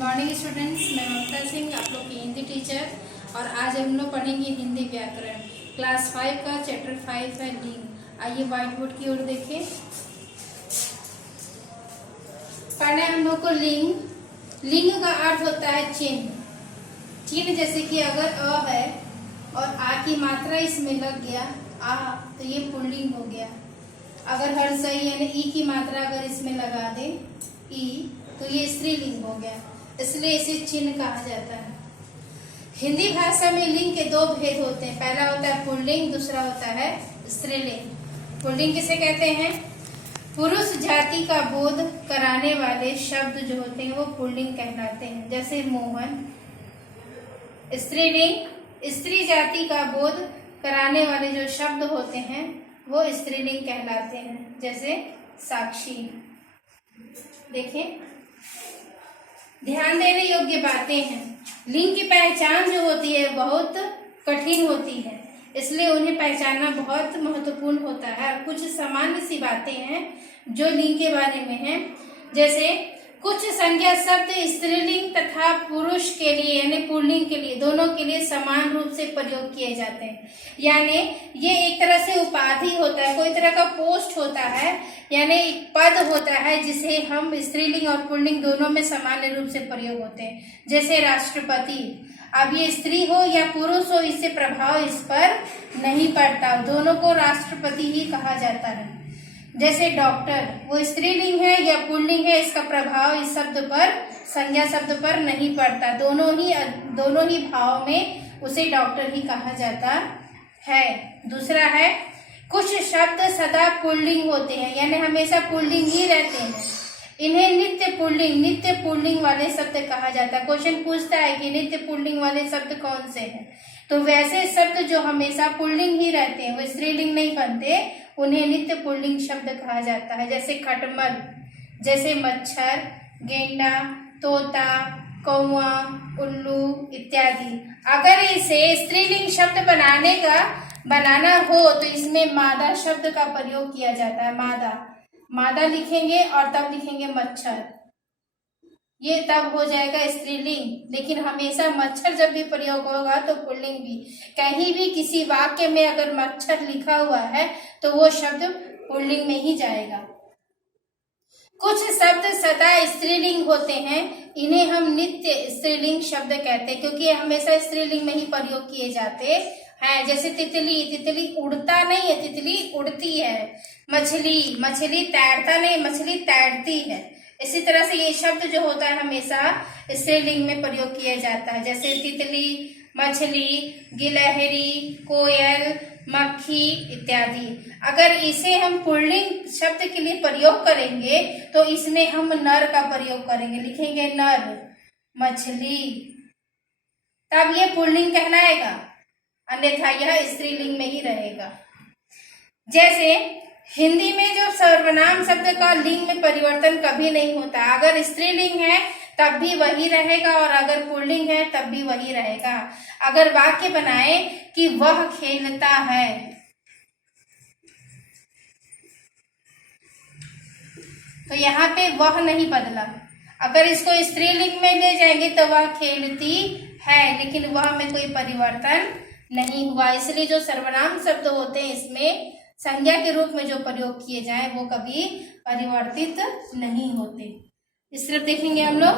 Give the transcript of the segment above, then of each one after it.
Morning students, मैं ममता सिंह, आप लोग की हिंदी टीचर। और आज हम लोग पढ़ेंगे हिंदी व्याकरण क्लास 5 का चैप्टर 5 है लिंग। आइए व्हाइट बोर्ड की ओर देखें। पढ़ना है हम लोग को लिंग। लिंग का अर्थ होता है चिन्ह। चिन्ह जैसे कि अगर अ है और आ की मात्रा इसमें लग गया आ, तो ये पुल्लिंग हो गया। अगर हर्षई यानी ई की मात्रा अगर इसमें लगा दे ई, तो ये स्त्रीलिंग हो गया, इसलिए इसे चिन्ह कहा जाता है। हिंदी भाषा में लिंग के दो भेद होते हैं। पहला होता है पुल्लिंग, दूसरा होता है स्त्रीलिंग। पुल्लिंग किसे कहते हैं? पुरुष जाति का बोध कराने वाले शब्द जो होते हैं वो पुल्लिंग कहलाते हैं, जैसे मोहन। स्त्रीलिंग, स्त्री जाति का बोध कराने वाले जो शब्द होते हैं वो स्त्रीलिंग कहलाते हैं, जैसे साक्षी। देखें, ध्यान देने योग्य बातें हैं। लिंग की पहचान जो होती है बहुत कठिन होती है, इसलिए उन्हें पहचानना बहुत महत्वपूर्ण होता है। कुछ सामान्य सी बातें हैं जो लिंग के बारे में हैं, जैसे कुछ संज्ञा शब्द स्त्रीलिंग तथा पुरुष के लिए यानी पुल्लिंग के लिए, दोनों के लिए समान रूप से प्रयोग किए जाते हैं। यानी ये एक तरह से उपाधि होता है, कोई तरह का पोस्ट होता है, यानी एक पद होता है जिसे हम स्त्रीलिंग और पुल्लिंग दोनों में सामान्य रूप से प्रयोग होते हैं। जैसे राष्ट्रपति, अब ये स्त्री हो या पुरुष हो इससे प्रभाव इस पर नहीं पड़ता, दोनों को राष्ट्रपति ही कहा जाता है। जैसे डॉक्टर, वो स्त्रीलिंग है या पुल्लिंग है, इसका प्रभाव इस शब्द पर, संज्ञा शब्द पर नहीं पड़ता, दोनों ही भाव में उसे डॉक्टर ही कहा जाता है। दूसरा है, कुछ शब्द सदा पुल्लिंग होते हैं, यानी हमेशा पुल्लिंग ही रहते हैं, इन्हें नित्य पुल्लिंग वाले शब्द कहा जाता है। क्वेश्चन पूछता है कि नित्य पुल्लिंग वाले शब्द कौन से हैं, तो वैसे शब्द जो हमेशा पुल्लिंग ही रहते हैं, वो स्त्रीलिंग नहीं बनते, उन्हें नित्य पुल्लिंग शब्द कहा जाता है। जैसे खटमल, जैसे मच्छर, गेंडा, तोता, कौवा, उल्लू इत्यादि। अगर इसे स्त्रीलिंग शब्द बनाना हो तो इसमें मादा शब्द का प्रयोग किया जाता है। मादा लिखेंगे और तब लिखेंगे मच्छर, ये तब हो जाएगा स्त्रीलिंग। लेकिन हमेशा मच्छर जब भी प्रयोग होगा तो पुल्लिंग भी। कहीं भी किसी वाक्य में अगर मच्छर लिखा हुआ है तो वो शब्द पुल्लिंग में ही जाएगा। कुछ शब्द सदा स्त्रीलिंग होते हैं, इन्हें हम नित्य स्त्रीलिंग शब्द कहते हैं, क्योंकि हमेशा स्त्रीलिंग में ही प्रयोग किए जाते हैं। जैसे तितली उड़ता नहीं है, तितली उड़ती है। मछली तैरता नहीं, मछली तैरती है। इसी तरह से ये शब्द जो होता है हमेशा स्त्रीलिंग में प्रयोग किया जाता है, जैसे तितली, मछली, गिलहरी, कोयल, मक्खी इत्यादि। अगर इसे हम पुल्लिंग शब्द के लिए प्रयोग करेंगे तो इसमें हम नर का प्रयोग करेंगे, लिखेंगे नर, मछली, तब ये पुल्लिंग कहलाएगा, अन्यथा यह स्त्रीलिंग में ही रहेगा। जैसे हिंदी में जो सर्वनाम शब्द का लिंग में परिवर्तन कभी नहीं होता, अगर स्त्रीलिंग है तब भी वही रहेगा और अगर पुल्लिंग है तब भी वही रहेगा। अगर वाक्य बनाए कि वह खेलता है, तो यहाँ पे वह नहीं बदला। अगर इसको स्त्रीलिंग में ले जाएंगे तो वह खेलती है, लेकिन वह में कोई परिवर्तन नहीं हुआ। इसलिए जो सर्वनाम शब्द होते हैं इसमें संज्ञा के रूप में जो प्रयोग किए जाए वो कभी परिवर्तित नहीं होते। इस तरफ देखेंगे हम लोग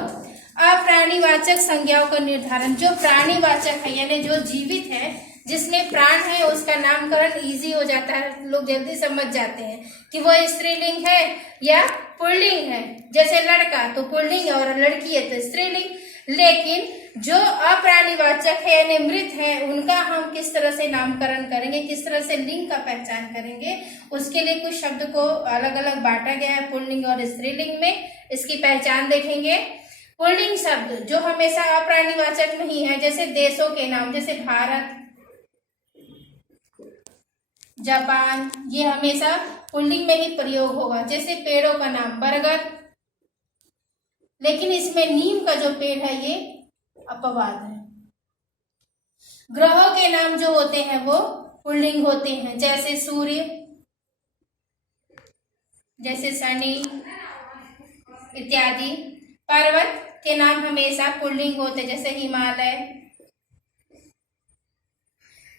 अप्राणीवाचक संज्ञाओं का निर्धारण। जो प्राणीवाचक है यानी जो जीवित है, जिसमें प्राण है, उसका नामकरण इजी हो जाता है, लोग जल्दी समझ जाते हैं कि वह स्त्रीलिंग है या पुल्लिंग है। जैसे लड़का तो पुल्लिंग है और लड़की है तो स्त्रीलिंग। लेकिन जो अप्राणीवाचक है यानी मृत है, उनका हम किस तरह से नामकरण करेंगे, किस तरह से लिंग का पहचान करेंगे, उसके लिए कुछ शब्द को अलग अलग बांटा गया है पुल्लिंग और स्त्रीलिंग में। इसकी पहचान देखेंगे। पुल्लिंग शब्द जो हमेशा अप्राणीवाचक नहीं है, जैसे देशों के नाम, जैसे भारत, जापान, ये हमेशा पुल्लिंग में ही प्रयोग होगा। जैसे पेड़ों का नाम बरगद, लेकिन इसमें नीम का जो पेड़ है ये अपवाद है। ग्रहों के नाम जो होते हैं वो पुल्लिंग होते हैं, जैसे सूर्य, जैसे शनि इत्यादि। पर्वत के नाम हमेशा पुल्लिंग होते, जैसे हिमालय।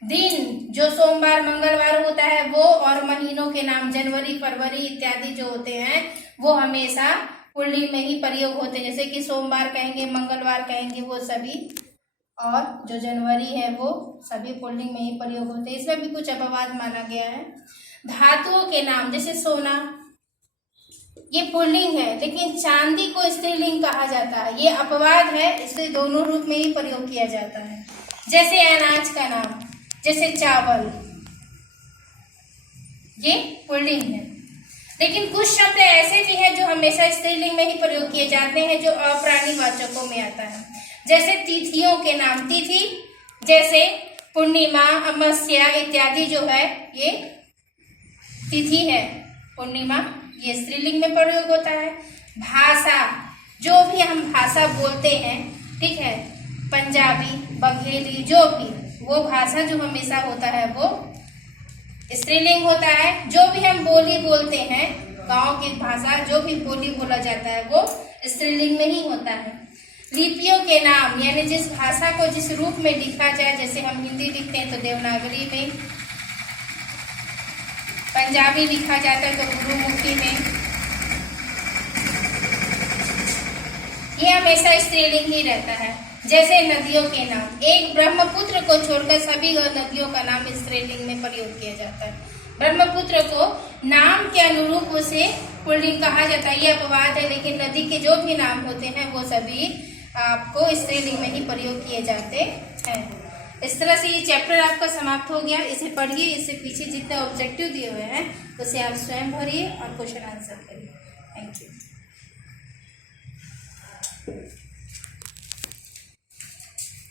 दिन जो सोमवार मंगलवार होता है वो, और महीनों के नाम जनवरी फरवरी इत्यादि जो होते हैं वो हमेशा पुल्लिंग में ही प्रयोग होते हैं, जैसे कि सोमवार कहेंगे, मंगलवार कहेंगे, वो सभी, और जो जनवरी है वो सभी पुल्लिंग में ही प्रयोग होते हैं। इसमें भी कुछ अपवाद माना गया है। धातुओं के नाम जैसे सोना, ये पुल्लिंग है, लेकिन चांदी को स्त्रीलिंग कहा जाता है, ये अपवाद है, इसे दोनों रूप में ही प्रयोग किया जाता है। जैसे अनाज का नाम, जैसे चावल, ये पुल्लिंग है। लेकिन कुछ शब्द ऐसे भी हैं जो हमेशा स्त्रीलिंग में ही प्रयोग किए जाते हैं, जो अप्राणीवाचकों में आता है। जैसे तिथियों के नाम, तिथि जैसे पूर्णिमा, अमावस्या इत्यादि जो है ये तिथि है। पूर्णिमा ये स्त्रीलिंग में प्रयोग होता है। भाषा, जो भी हम भाषा बोलते हैं, ठीक है, पंजाबी, बघेली, जो भी वो भाषा जो हमेशा होता है वो स्त्रीलिंग होता है। जो भी हम बोली बोलते हैं, गांव की भाषा, जो भी बोली बोला जाता है वो स्त्रीलिंग में ही होता है। लिपियों के नाम, यानी जिस भाषा को जिस रूप में लिखा जाए, जैसे हम हिंदी लिखते हैं तो देवनागरी में, पंजाबी लिखा जाता है तो गुरुमुखी में, ये हमेशा स्त्रीलिंग ही रहता है। जैसे नदियों के नाम, एक ब्रह्मपुत्र को छोड़कर सभी नदियों का नाम स्त्रीलिंग में प्रयोग किया जाता है। ब्रह्मपुत्र को नाम के अनुरूप उसे पुल्लिंग कहा जाता है, ये अपवाद है, लेकिन नदी के जो भी नाम होते हैं वो सभी आपको स्त्रीलिंग में ही प्रयोग किए जाते हैं। इस तरह से ये चैप्टर आपका समाप्त हो गया। इसे पढ़िए, इससे पीछे जितने ऑब्जेक्टिव दिए हुए हैं उसे आप स्वयं भरिए और क्वेश्चन आंसर करिए। Thank you.